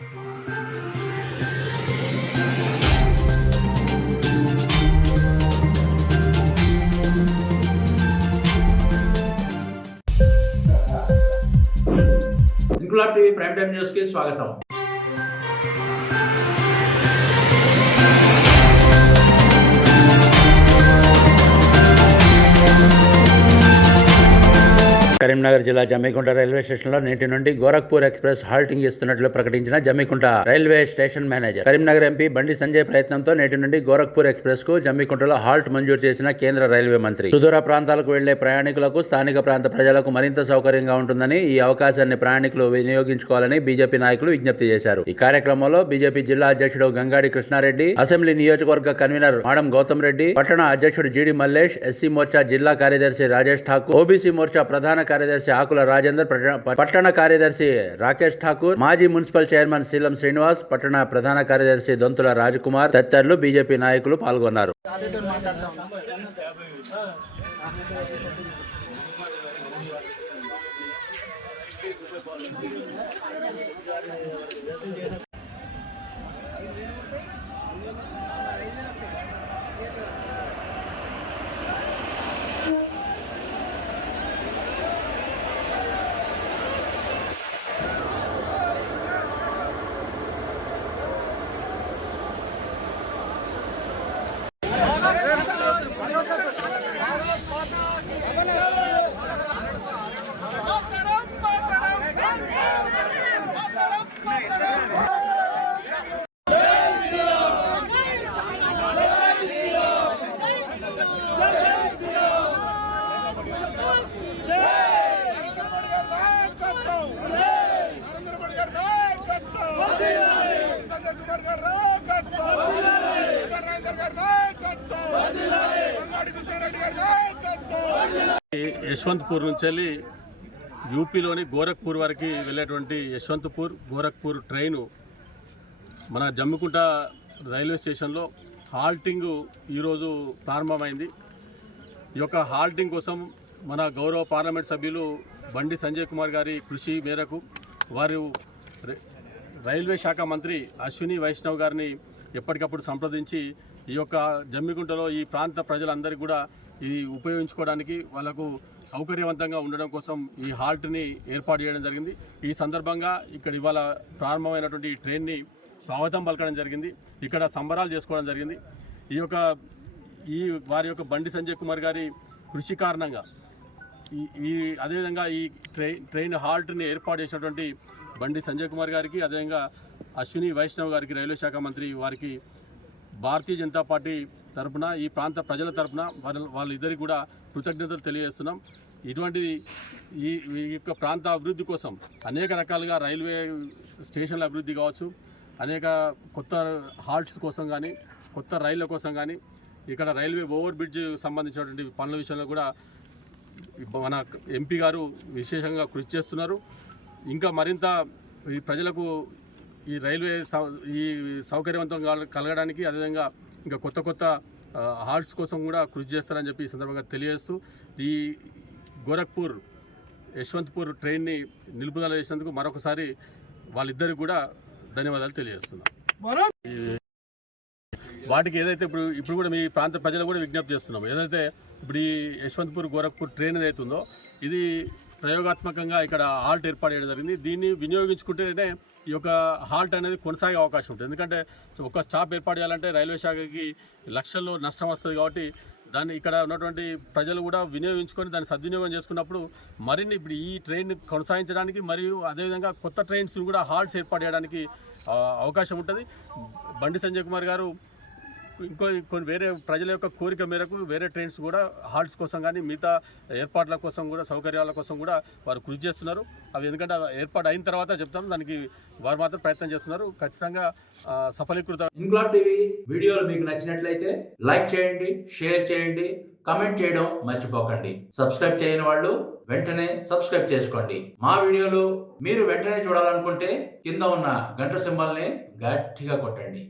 Inquilab TV prime time news కి స్వాగతం. కరీంనగర్ జిల్లా జమ్మికుంట రైల్వే స్టేషన్ లో నేటి నుండి గోరఖ్పూర్ ఎక్స్ప్రెస్ హాల్టింగ్ ఇస్తున్నట్లు ప్రకటించిన Jammikunta railway station manager. Karimnagar MP Bandi Sanjay ప్రయత్నంతో నేటి నుండి గోరఖ్పూర్ ఎక్స్ప్రెస్ కు జమ్మికుంటలో హాల్ట్ మంజూరు చేసిన కేంద్ర రైల్వే మంత్రి. సుదూర ప్రాంతాలకు వెళ్లే ప్రయాణికులకు, స్థానిక ప్రాంత ప్రజలకు మరింత సౌకర్యంగా ఉంటుందని, ఈ అవకాశాన్ని ప్రయాణికులు వినియోగించుకోవాలని బీజేపీ నాయకులు విజ్ఞప్తి చేశారు. ఈ కార్యక్రమంలో బీజేపీ జిల్లా అధ్యక్షుడు గంగాడి కృష్ణారెడ్డి, అసెంబ్లీ నియోజకవర్గ కన్వీనర్ మాడం గౌతమ్ రెడ్డి, పట్టణ అధ్యక్షుడు జీడి మల్లేష్, ఎస్సీ మోర్చా జిల్లా కార్యదర్శి రాజేష్ ఠాకూర్, ఓబీసీ మోర్చా ప్రధాన కార్యదర్శి ఆకుల రాజేందర్, పట్టణ కార్యదర్శి రాకేష్ ఠాకూర్, మాజీ మున్సిపల్ చైర్మన్ శీలం శ్రీనివాస్, పట్టణ ప్రధాన కార్యదర్శి దొంతుల రాజకుమార్ తదితరులు బీజేపీ నాయకులు పాల్గొన్నారు. యశ్వంత్పూర్ నుంచి వెళ్ళి యూపీలోని గోరఖ్పూర్ వరకు వెళ్ళేటువంటి యశ్వంత్పూర్ గోరఖ్పూర్ ట్రైను మన జమ్మికుంట రైల్వే స్టేషన్లో హాల్టింగ్ ఈరోజు ప్రారంభమైంది. ఈ యొక్క హాల్టింగ్ కోసం మన గౌరవ పార్లమెంట్ సభ్యులు బండి సంజయ్ కుమార్ గారి కృషి మేరకు వారు రైల్వే శాఖ మంత్రి అశ్విని వైష్ణవ్ గారిని ఎప్పటికప్పుడు సంప్రదించి ఈ యొక్క జమ్మికుంటలో ఈ ప్రాంత ప్రజలందరికీ కూడా ఇది ఉపయోగించుకోవడానికి వాళ్ళకు సౌకర్యవంతంగా ఉండడం కోసం ఈ హాల్ట్ని ఏర్పాటు చేయడం జరిగింది. ఈ సందర్భంగా ఇక్కడ ఇవాళ ప్రారంభమైనటువంటి ఈ ట్రైన్ని స్వాగతం పలకడం జరిగింది. ఇక్కడ సంబరాలు చేసుకోవడం జరిగింది. వారి యొక్క బండి సంజయ్ కుమార్ గారి కృషి కారణంగా అదేవిధంగా ఈ ట్రైన్ హాల్ట్ని ఏర్పాటు చేసినటువంటి బండి సంజయ్ కుమార్ గారికి, అదేవిధంగా అశ్విని వైష్ణవ్ గారికి, రైల్వే శాఖ మంత్రి వారికి భారతీయ జనతా పార్టీ తరఫున, ఈ ప్రాంత ప్రజల తరఫున వాళ్ళిద్దరికి కూడా కృతజ్ఞతలు తెలియజేస్తున్నాం. ఇటువంటిది ఈ యొక్క ప్రాంత అభివృద్ధి కోసం అనేక రకాలుగా రైల్వే స్టేషన్ల అభివృద్ధి కావచ్చు, అనేక కొత్త హాల్ట్స్ కోసం కానీ, కొత్త రైళ్ల కోసం కానీ, ఇక్కడ రైల్వే ఓవర్ బ్రిడ్జ్ సంబంధించినటువంటి పనుల విషయంలో కూడా మన ఎంపీ గారు విశేషంగా కృషి చేస్తున్నారు. ఇంకా మరింత ఈ ప్రజలకు ఈ రైల్వే ఈ సౌకర్యవంతం కలగడానికి, అదేవిధంగా ఇంకా కొత్త హాల్ట్స్ కోసం కూడా కృషి చేస్తారని చెప్పి ఈ సందర్భంగా తెలియజేస్తూ ఈ గోరఖ్పూర్ యశ్వంత్పూర్ ట్రైన్ని నిలుపుదల చేసినందుకు మరొకసారి వాళ్ళిద్దరికి కూడా ధన్యవాదాలు తెలియజేస్తున్నాం. వాటికి ఏదైతే ఇప్పుడు కూడా మీ ప్రాంత ప్రజలు కూడా విజ్ఞప్తి చేస్తున్నాం. ఏదైతే ఇప్పుడు ఈ యశ్వంత్పూర్ గోరఖ్పూర్ ట్రైన్ ఏదైతుందో ఇది ప్రయోగాత్మకంగా ఇక్కడ హాల్ట్ ఏర్పాటు చేయడం జరిగింది. దీన్ని వినియోగించుకుంటేనే ఈ యొక్క హాల్ట్ అనేది కొనసాగే అవకాశం ఉంటుంది. ఎందుకంటే ఒక స్టాప్ ఏర్పాటు చేయాలంటే రైల్వే శాఖకి లక్షల్లో నష్టం వస్తుంది. కాబట్టి దాన్ని ఇక్కడ ఉన్నటువంటి ప్రజలు కూడా వినియోగించుకొని దాన్ని సద్వినియోగం చేసుకున్నప్పుడు మరిన్ని ఇప్పుడు ఈ ట్రైన్ కొనసాగించడానికి, మరియు అదేవిధంగా కొత్త ట్రైన్స్ కూడా హాల్ట్స్ ఏర్పాటు చేయడానికి అవకాశం ఉంటుంది. బండి సంజయ్ కుమార్ గారు కొన్ని వేరే ప్రజల యొక్క కోరిక మేరకు వేరే ట్రైన్స్ కూడా హాల్ట్స్ కోసం కానీ, మిగతా ఏర్పాట్ల కోసం కూడా, సౌకర్యాల కోసం కూడా వారు కృషి చేస్తున్నారు. అవి ఎందుకంటే ఏర్పాటు అయిన తర్వాత చెప్తాం, దానికి వారు మాత్రం ప్రయత్నం చేస్తున్నారు. ఖచ్చితంగా సఫలీకృతం. ఇంక్లాబ్ టీవీ వీడియోలు మీకు నచ్చినట్లయితే లైక్ చేయండి, షేర్ చేయండి, కమెంట్ చేయడం మర్చిపోకండి. సబ్స్క్రైబ్ చేయని వాళ్ళు వెంటనే సబ్స్క్రైబ్ చేసుకోండి. మా వీడియోలు మీరు వెంటనే చూడాలనుకుంటే కింద ఉన్న గంట సింబల్ని గట్టిగా కొట్టండి.